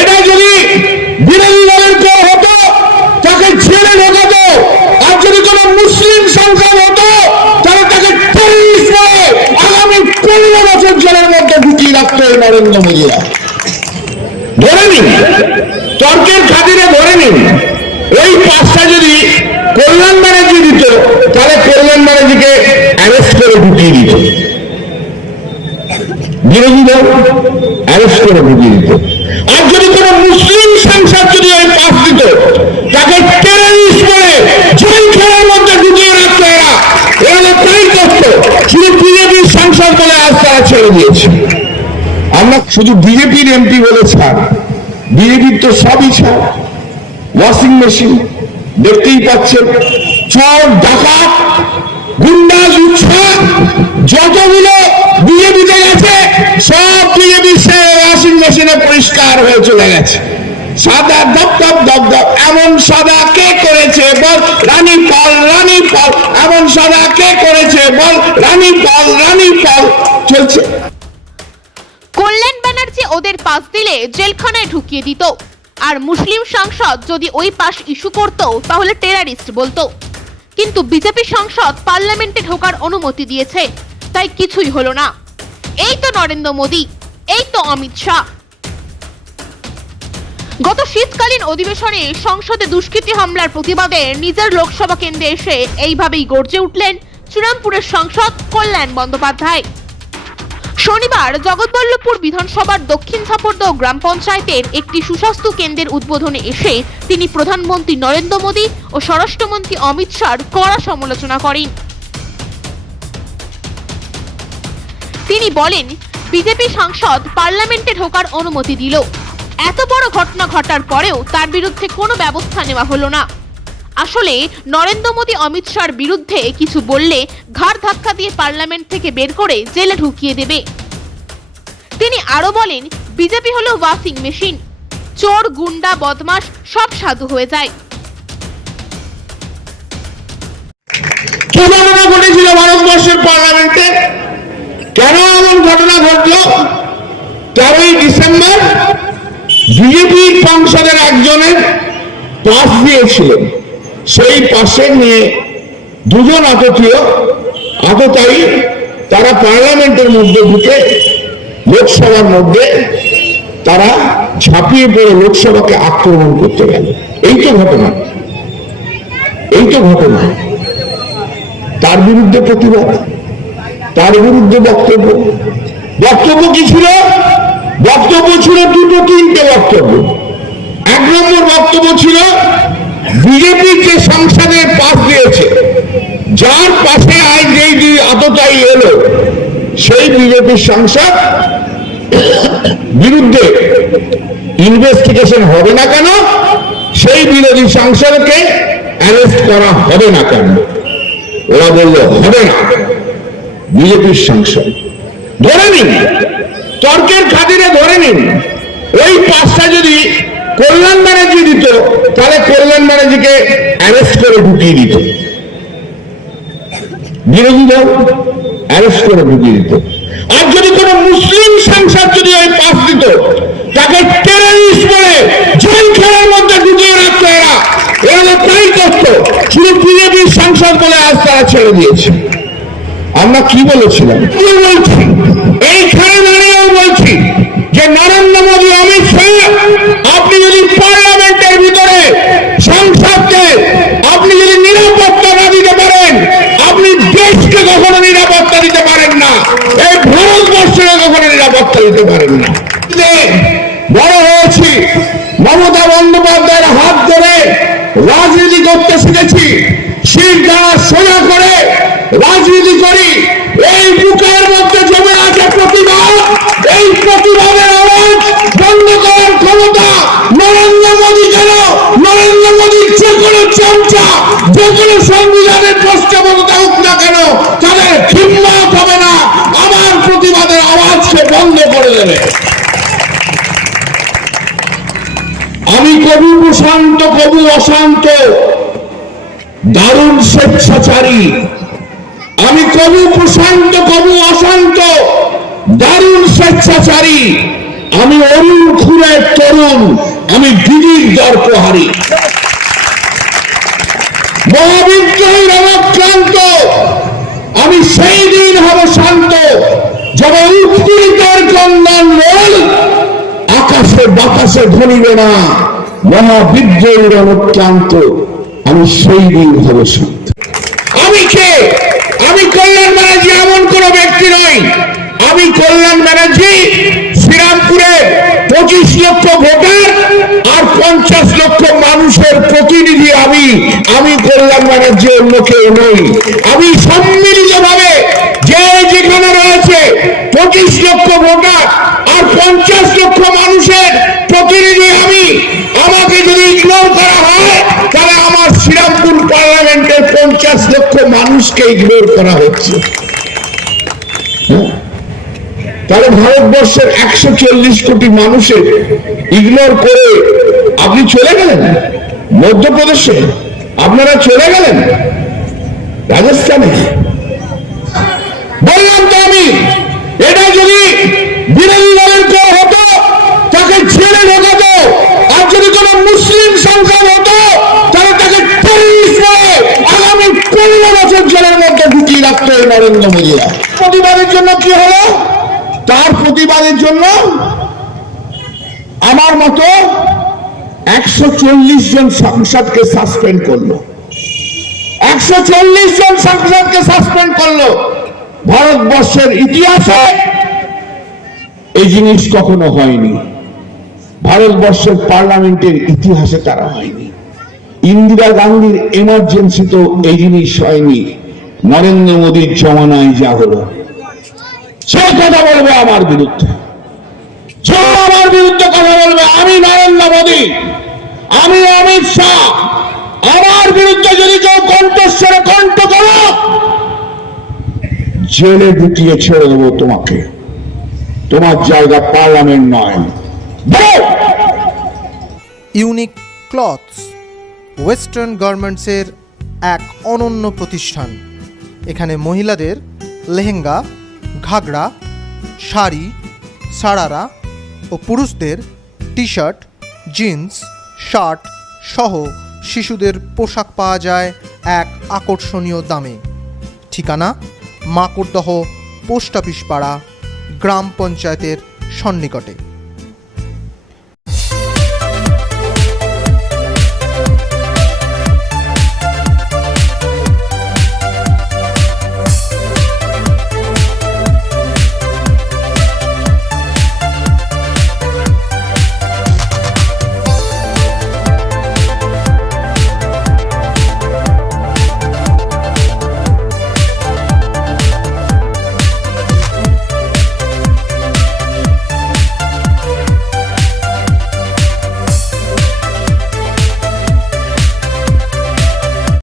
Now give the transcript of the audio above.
এটা যদি বিরোধী দলের কেউ হতো, তাকে ছেড়ে ঢোকাতো, আর যদি কোনো মুসলিম সংসদ হতো, তাহলে তাকে আগামী পনেরো বছর জেলের মধ্যে ঢুকিয়ে রাখতো নরেন্দ্র মোদীরা। ধরে নিন, তর্কের খাতিরে ধরে নিন, এই পাঁচটা যদি কল্যাণ ব্যানার্জি দিত, তাহলে কল্যাণ ব্যানার্জিকে অ্যারেস্ট করে ঢুকিয়ে দিত। বিরোধী দল অ্যারেস্ট করে ঢুকিয়ে দিত আর যদি কোনো মুসলিম সাংসদ যদি ওই তাকে জেলখানার মধ্যে রাখতো এরা। এরা তাই করতো, শুধু বিজেপির সাংসদ বলে আজ তারা ছেড়ে দিয়েছে। আমরা শুধু বিজেপির এমপি বলে ছাড়। বিজেপির তো সবই ছাড়। ওয়াশিং মেশিন দেখতেই পাচ্ছেন, চোর, ডাকাত গুন্ডা লুচ্ছা যতগুলো বিজেপিতে গেছে, সব বিজেপি সে ওয়াশিং মেশিনে পরিষ্কার হয়ে চলে গেছে। সাদা দপ দপ দপ দপ। এমন সাদা কে করেছে বল? রানী পল রানী পল। এমন সাদা কে করেছে বল? রানী পল রানী পল। চলছে। কল্যাণ ব্যানার্জি ওদের পাস দিলে জেলখানায় ঢুকিয়ে দিত। আর মুসলিম সাংসদ যদি ওই পাস ইস্যু করত, তাহলে টেরারিস্ট বলতো। কিন্তু বিজেপি সংসদ পার্লামেন্টে ঢোকার অনুমতি দিয়েছে, তাই কিছুই হলো না। এই তো নরেন্দ্র মোদী, এই তো অমিত শাহ। গত শীতকালীন অধিবেশনে সংসদে দুষ্কৃতী হামলার প্রতিবাদে নিজের লোকসভা কেন্দ্রে এসে এইভাবেই গর্জে উঠলেন শ্রীরামপুরের সাংসদ কল্যাণ বন্দ্যোপাধ্যায়। শনিবার জগৎবল্লভপুর বিধানসভার দক্ষিণ ছাপড়দহ গ্রাম পঞ্চায়েতের একটি সুস্বাস্থ্য কেন্দ্রের উদ্বোধনে এসে তিনি প্রধানমন্ত্রী নরেন্দ্র মোদী ও স্বরাষ্ট্রমন্ত্রী অমিত শাহর কড়া সমালোচনা করেন। তিনি বলেন, বিজেপি সাংসদ পার্লামেন্টে ঢোকার অনুমতি দিল। এত বড় ঘটনা ঘটার পরেও তার বিরুদ্ধে কোনো ব্যবস্থা নেওয়া হলো না। আসলে, নরেন্দ্র মোদী অমিত শাহর বিরুদ্ধে কিছু বললে ঘাড় ধাক্কা দিয়ে পার্লামেন্ট থেকে বের করে জেলে ঢুকিয়ে দেবে। তিনি আরও বলেন, বিজেপি হলো ওয়াশিং মেশিন। চোর, গুন্ডা বদমাস সব সাধু হয়ে যায়। ঘটনা ঘটল? তেরোই ডিসেম্বর? বিজেপি সংসদের একজনের পাস দিয়েছিলেন। সেই পাশে নিয়ে দুজন আততীয়, আততায়ী তারা পার্লামেন্টের মধ্যে ঢুকে লোকসভার মধ্যে তারা ঝাঁপিয়ে পড়ে লোকসভাকে আক্রমণ করতে গেল। এই তো ঘটনা। এই তো ঘটনা। তার বিরুদ্ধে প্রতিবাদ, তার বিরুদ্ধে বক্তব্য। বক্তব্য কি ছিল? বক্তব্য ছিল দুটো তিনটে বক্তব্য। এক নম্বর বক্তব্য ছিল, বিজেপি যে সংসদে পাশ দিয়েছে, যার পাশে আজ যেই আততাই এলো, সেই বিজেপির সংসদ বিরুদ্ধে ইনভেস্টিগেশন হবে না কেন, সেই বিরোধী সংসদকে অ্যারেস্ট করা হবে না কেন? ওরা বলল, হবে না। বিজেপির সংসদ। ধরে নিন তর্কের খাতিরে ধরে নিন। ওই পাঁচটা যদি কল্যাণ ব্যানার্জি দিত তাহলে কল্যাণ ব্যানার্জিকে অ্যারেস্ট করে ঢুকিয়ে দিত। বিরোধী দল অ্যারেস্ট করে ঢুকিয়ে দিত। আর যদি কোনো মুসলিম সাংসদ যদি ওই পাস দিত তাকে টেরারিস্ট বলে জেলখানার মধ্যে ঢুকিয়ে রাখতো এরা। এরা তাই করতো শুধু বিজেপির সাংসদ বলে আজ তারা ছেড়ে দিয়েছে। আমরা কি বলেছিলাম? বলছি এইখানে যে নরেন্দ্র মোদী অমিত শাহ আপনি যদি পার্লামেন্টের ভিতরে সংসদকে আপনি যদি নিরাপত্তা না দিতে পারেন, আপনি দেশকে কখনো নিরাপত্তা দিতে পারেন না। এই ভারতবর্ষকে কখনো নিরাপত্তা দিতে পারেন না। বড় হয়েছি, মমতা বন্দ্যোপাধ্যায়ের হাত ধরে রাজনীতি করতে শিখেছি, শির দ্বারা সোজা করে রাজনীতি করি, এই বুকের মধ্যে জমে আছে প্রতিবাদ এই প্রতিবাদের আওয়াজ বন্ধ করার ক্ষমতা নরেন্দ্র মোদী কেন নরেন্দ্র মোদীর যে কোনো চামচা যে কোনো সংবিধানের পৃষ্ঠপোষকতা হোক না কেন, তাদের হিম্মত হবে না। আমার প্রতিবাদের আওয়াজকে বন্ধ করে দেবে। আমি কবি প্রশান্ত, কবি অশান্ত, দারুণ স্বেচ্ছাচারী। আমি কবি প্রশান্ত, কবি অশান্ত, দারুণ স্বেচ্ছাচারী। আমি অরুণ খুনের তরুণ, আমি দিদির দর্পহারি। মহাবিদ্রোহী রণক্রান্ত আমি সেই দিন হব শান্ত। যবে উৎপীড়িতের কন্দন রোল আকাশে বাতাসে ধরিবে না। মহাবিদ্রোহী রণক্রান্ত আমি সেই দিন হব শান্ত। আমি কে? আমি কল্যাণ ব্যানার্জি এমন কোন ব্যক্তি নই। আমি কল্যাণ ব্যানার্জি শ্রীরামপুরের পঁচিশ লক্ষ ভোটার আর পঞ্চাশ লক্ষ মানুষের প্রতিনিধি আমি আমি কল্যাণ ব্যানার্জি অন্য কেউ নই আমি সম্মিলিত ভাবে যে যেখানে রয়েছে পঁচিশ লক্ষ ভোটার আর পঞ্চাশ লক্ষ মানুষের প্রতিনিধি আমি, আমাকে যদি ইগনোর করা হয়, তাহলে আমার শ্রীরামপুর পার্লামেন্টের পঞ্চাশ লক্ষ মানুষকে ইগনোর করা হচ্ছে? তাহলে ভারতবর্ষের একশো চল্লিশ কোটি মানুষের ইগনোর করে আপনি চলে গেলেন, মধ্যপ্রদেশে আপনারা চলে গেলেন, রাজস্থানে। বললাম তো আমি, এটা যদি বিরোধী দলের কেউ হতো, তাকে ছেড়ে ঢোকাতো, আর যদি কোনো মুসলিম সংসদ হতো, তাহলে তাকে আগামী পনেরো বছর জেলের মধ্যে ঢুকিয়ে রাখতো এই নরেন্দ্র মোদীরা। প্রতিবাদের জন্য কি হলো? তার প্রতিবাদের জন্য আমার মতো একশো চল্লিশ জন সংসদকে সাসপেন্ড করল। একশো চল্লিশ জন সাংসদকে সাসপেন্ড করল। ভারতবর্ষের ইতিহাসে এই জিনিস কখনো হয়নি। ভারতবর্ষের পার্লামেন্টের ইতিহাসে তারা হয়নি। ইন্দিরা গান্ধীর এমার্জেন্সি তো এই জিনিস হয়নি। নরেন্দ্র মোদীর জমানায় যা হলো। সে কথা বলবে আমার বিরুদ্ধে। যে আমার বিরুদ্ধে কথা বলবে। আমি নরেন্দ্র মোদী। আমি অমিত শাহ। আমার বিরুদ্ধে যদি কেউ কণ্ঠস্বরে কণ্ঠ করো, জেলে ঢুকিয়ে ছেড়ে দেবো তোমাকে। তোমার জায়গা পার্লামেন্ট নয়। ইউনিক ক্লথস, ওয়েস্টার্ন গার্মেন্টসের এক অনন্য প্রতিষ্ঠান। এখানে মহিলাদের লেহেঙ্গা ঘাগরা শাড়ি সারারা ও পুরুষদের টি শার্ট জিন্স, শার্ট সহ শিশুদের পোশাক পাওয়া যায় এক আকর্ষণীয় দামে। ঠিকানা? মাকড়দহ, পোস্ট অফিস পাড়া, গ্রাম পঞ্চায়েতের সন্নিকটে।